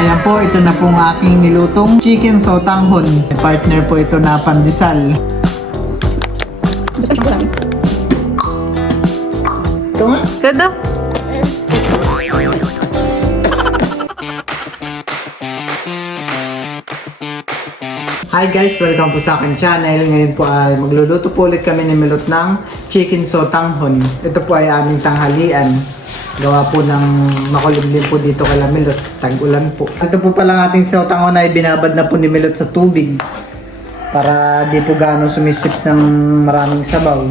Ayan po, ito na pong aking nilutong chicken sotanghon. Partner po ito na pandesal. Ito nga. Ganda. Hi guys! Welcome po sa aking channel. Ngayon po ay magluluto po ulit kami ni Milot ng chicken sotanghon. Ito po ay aming tanghalian. Gawa po ng makulimlim po dito kay Milot. Tag-ulan po. Ito po palang ating sotanghon ay binabad na po ni Milot sa tubig. Para di po gaano sumisip ng maraming sabaw.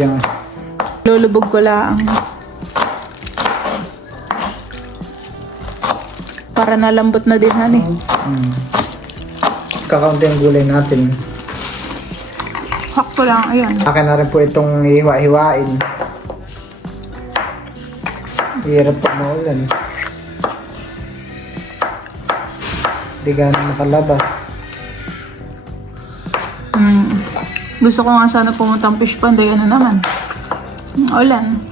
Yan. Lulubog ko lang. Para nalambot na din, honey. Kakaunti ang gulay natin. Hak ko lang, ayan. Akin na rin po itong hiwa-hiwain. Hirap po maulan. Hindi gano'n makalabas. Gusto ko nga sana pumunta ang fish pond, ay ano naman. Ulan.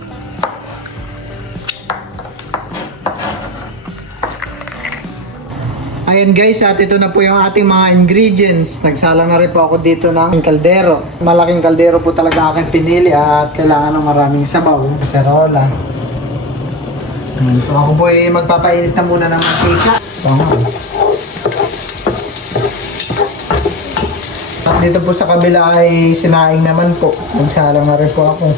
Ayan guys, at ito na po yung ating mga ingredients. Nagsala na rin po ako dito ng kaldero. Malaking kaldero po talaga aking pinili at kailangan ng maraming sabaw. Kaserola. So ako po ay magpapainit na muna ng mantika. At dito po sa kabila ay sinaing naman po. Nagsala na rin po ako.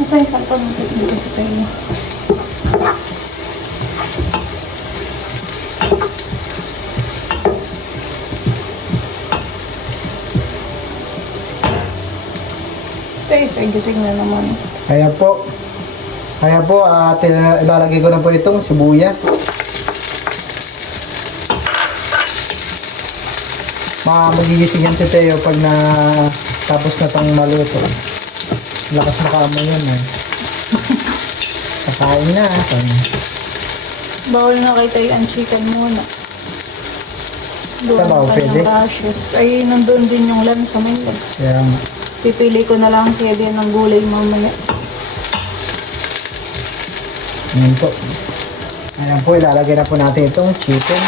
Isa-isa pa dito sa tayo. Gising na naman. Kaya po, at ilalagay ko na po itong sibuyas. Magigising yan si Teo pag tapos na itong maluto. Lakas na kamo yun eh. Kakain na. Bawal na kay tayo ang chicken muna. Sabaw, pwede? Rashes. Ay, nandun din yung lansa may legs. Kaya nga. Pipili ko na lang siya din ng gulay mamaya. Ayan po. Ayan po, ilalagay na po natin itong chicken.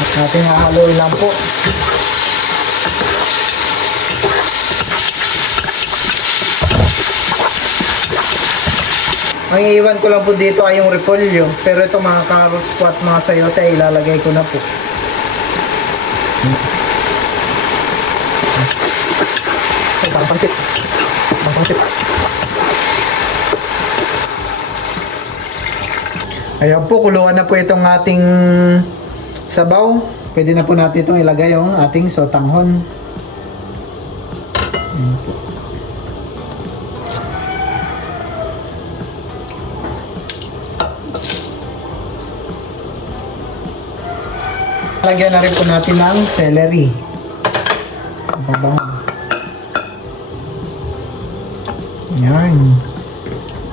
At natin hahaluin lang po. Ang iiwan ko lang po dito ay yung repolyo. Pero ito mga carrots po at mga sayote ay ilalagay ko na po. Ay, pangpansit. Pangpansit. Ayan po, kuluan na po itong ating sabaw. Pwede na po natin itong ilagay yung ating sotanghon. Ayan po. Lagyan na rin po natin ng celery. Babango. Ayan.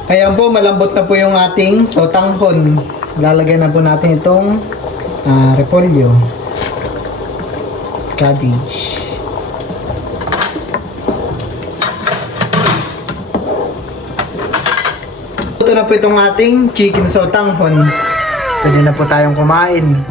Ayan po, malambot na po yung ating sotanghon. Lalagyan na po natin itong repolyo. Cabbage. Ito na po itong ating chicken sotanghon. Pwede na po tayong kumain.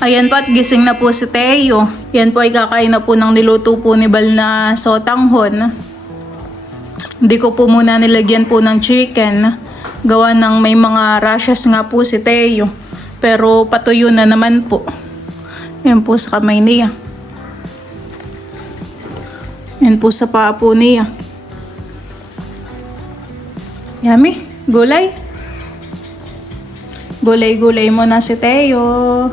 Ayan po at gising na po si Teo. Yan po ay kakain na po ng niluto po ni Bal na sotanghon. Hindi ko po muna nilagyan po ng chicken. Gawa ng may mga rashes nga po si Teo. Pero patuyo na naman po. Yan po sa kamay niya. Yan po sa paa po niya. Yummy. Gulay. Gulay-gulay mo na si Teo.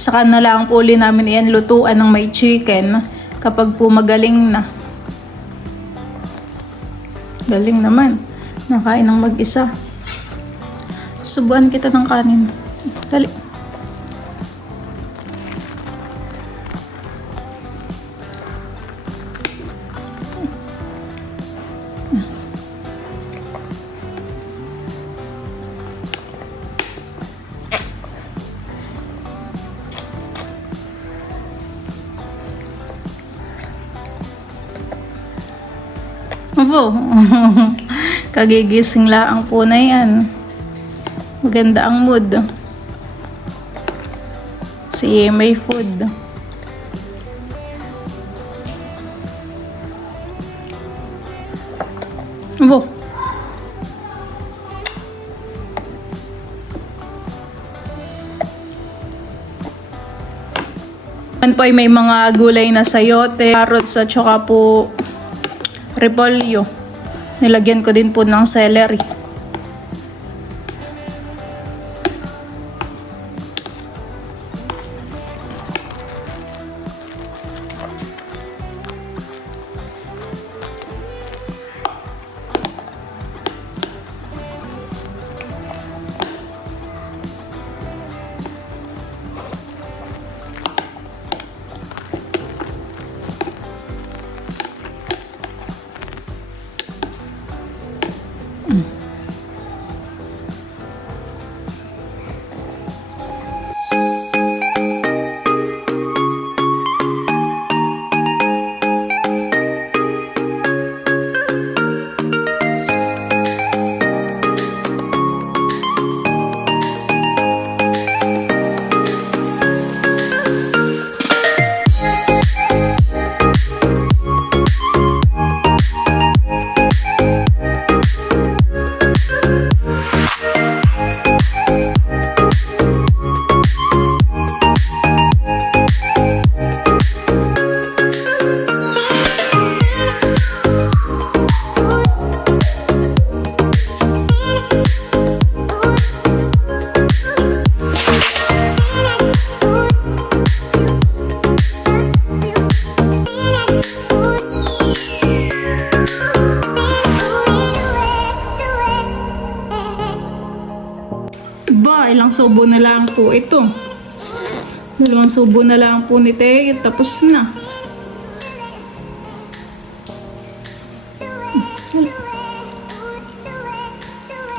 Saka na lang po uli namin iyan lutuan ng may chicken kapag po magaling na. Galing naman. Nakain ng mag-isa. Subuan kita ng kanin. Dali. Opo. Kagigising lang po na yan. Maganda ang mood. Si may food. Opo. Yan po ay may mga gulay na sayote, carrots at saka po repolyo. Nilagyan ko din po ng celery. Ilang subo na lang po ito. 2 subo na lang po ni Teo. Tapos na.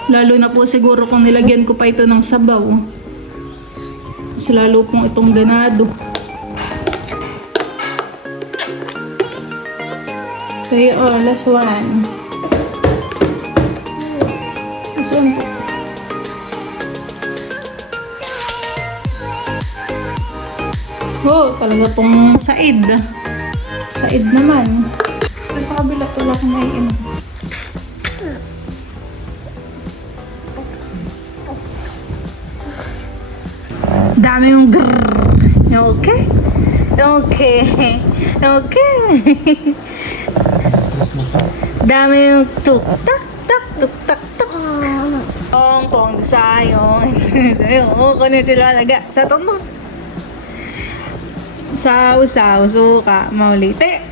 Lalo na po siguro kung nilagyan ko pa ito ng sabaw. Mas lalo pong itong ganado. Teo, last one. Last one po. Oh, talaga pong said. Said naman. Ito sa kabila to lang may ino. Dami yung grrrr. Okay? Okay. Okay. Dami yung tuk tak tak tuk tak tak. Pong sayong. Oh, kuno talaga. Sa tondo. Sausaw, suka, maulite.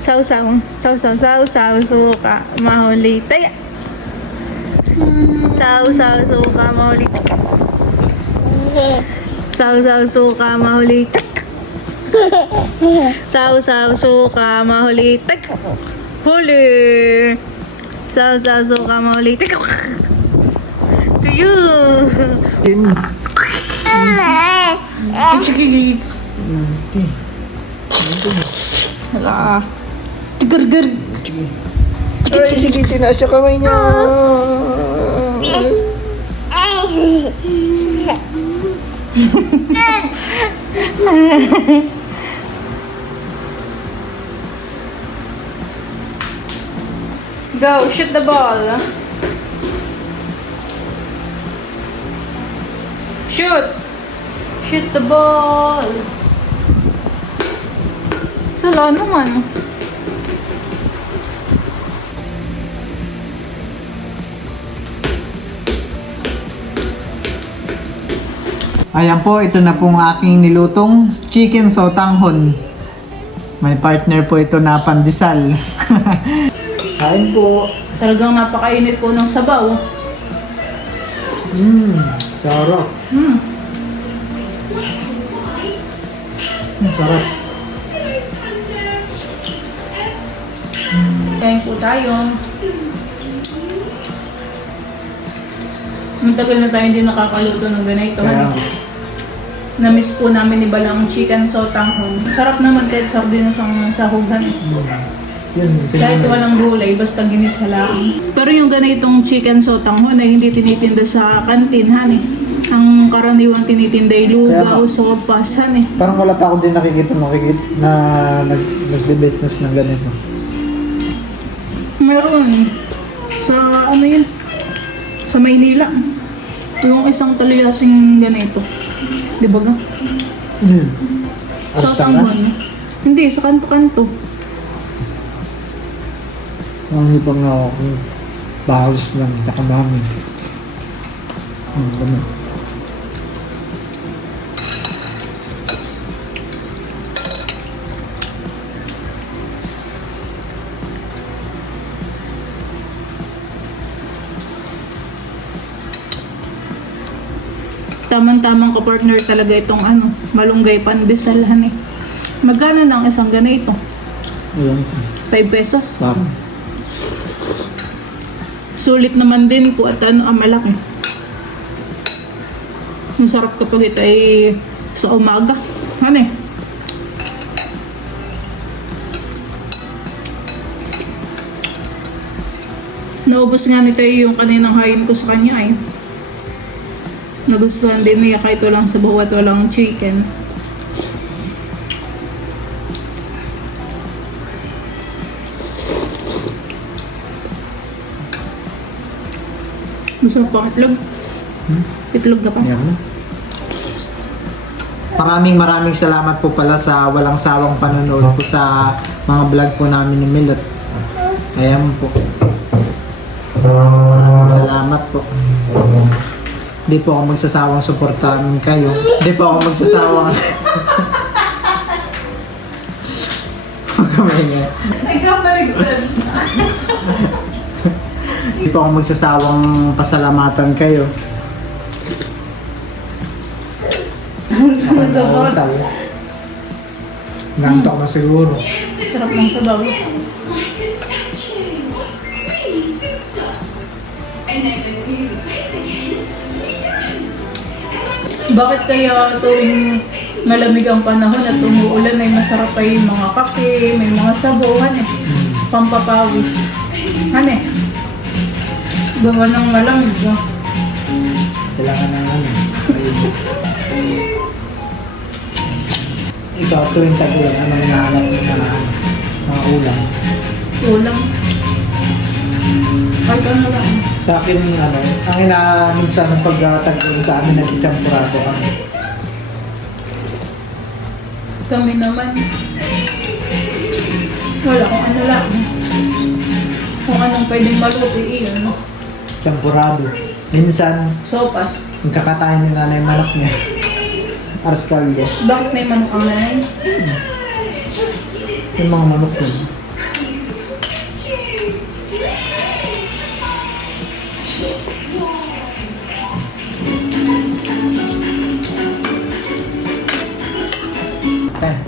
Sausaw, suka, maulite. Sausaw, suka, maulite. Sausaw, suka, maulite. Sausaw, suka, maulite. Huli. Sausaw, suka, maulite. To you. Hala. Tigar-gar. Ay, sige, tinaas yung kamay niya. Go, shoot the ball. Shoot! Shoot the ball. Sala naman. Ayan po, ito na pong aking nilutong chicken sotanghon. May partner po ito na pandesal. Kain po. Talagang napakainit po ng sabaw. Sarap. Sarap. Kain po tayo. Matagal na tayo hindi nakakaluto ng ganito. Kaya, Na-miss po namin iba lang chicken sotanghon. Sarap naman kahit sardinas ang sahugan. yun. Kahit walang gulay, basta ginisa lang. Pero yung ganitong chicken sotanghon ay hindi tinitinda sa kantin, eh. Ang karaniwang tinitinda ay lugaw, sopas, eh. Parang wala pa ako din nakikita na nagbe-business ng ganito. Meron. Sa ano yun? Sa Maynila. Yung isang talayasing ganito. Di ba ga? Sotanghon. Hindi, sa kanto-kanto. Ang ipang na ako. Bahos lang. Nakabangin. Ganun. Tamang-tamang ka-partner talaga itong malunggay pandesalhan, eh. Magkano ng isang ganito? Ayan. 5 pesos. Sarap. Sulit naman din po at malaki. Masarap kapag ito ay sa umaga. Eh. Naubos nga ni Tayo yung kaninang hain ko sa kanya, eh. Nagustuhan din niya kahit walang sabaw at walang chicken. Gusto mo pang itlog? Itlog ka pa? Ayan. Maraming salamat po pala sa walang sawang panonood po sa mga vlog po namin ni Milot. Ayan po. Salamat po. Hindi po ako magsasawang suportahan kayo. Hindi po ako magsasawang... Hindi po ako magsasawang pasalamatan kayo. Masarap. Nantok na siguro. Sarap ng sabaw. Bakit kaya tuwing malamig ang panahon at umuulan ay masarap pa yung mga kape, may mga sabawan, eh. Pampapawis. Eh. Gawa ng malamig. Kailangan na Ikaw, tuwing tag-ulan, anong hinahanap mo na mga ulam? Ulam. Kahit ano lang. Sa akin, ang minsan ng pag-tag-ulan sa amin, nag-champurado kami. Kami naman. Wala kung ano lang. Kung anong pwedeng maluto, iyon. Champurado. Minsan, Sopas. magkakatayin ni nanay manok niya. Aras kaldo. Bakit may manok ang nanay? Yung mga manok yun.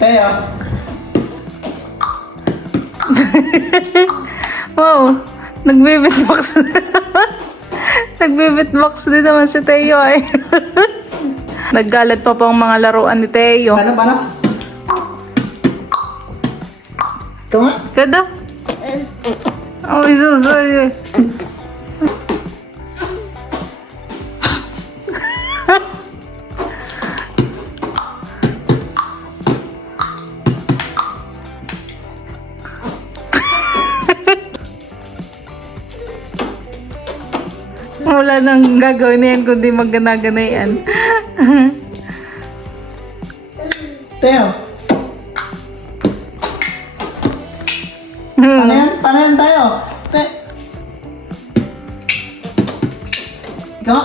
Teo! Wow, nagbibitbox nagbibitbox din naman si Teo, eh. Naggalat pa pang mga laruan ni Teo. Ano ba na? Ikaw nga? Kada? Oh, sorry. Wala nang gagawin yan kundi magganaganayan. Teo. Paano yan tayo? Ikaw?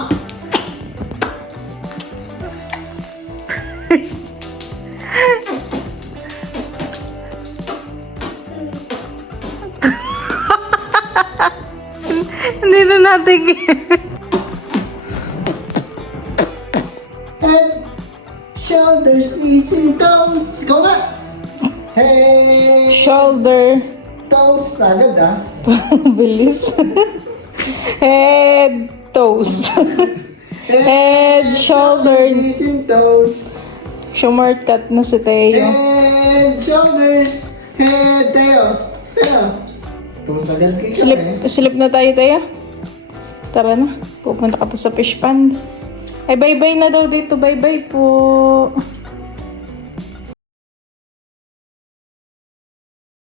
Hindi na natin Head, shoulders, knees, and toes. Ikaw nga. Hey, shoulder. toes. Agad ah. Bilis. Head, toes. Head, shoulder. Knees, and toes. Shortcut na si Teo. Head, shoulders. Head, Teo. Toes agad kayo Slip na tayo, Teo. Tara na. Pupunta ka pa sa fish pond. Ay, bye-bye na daw dito. Bye-bye po.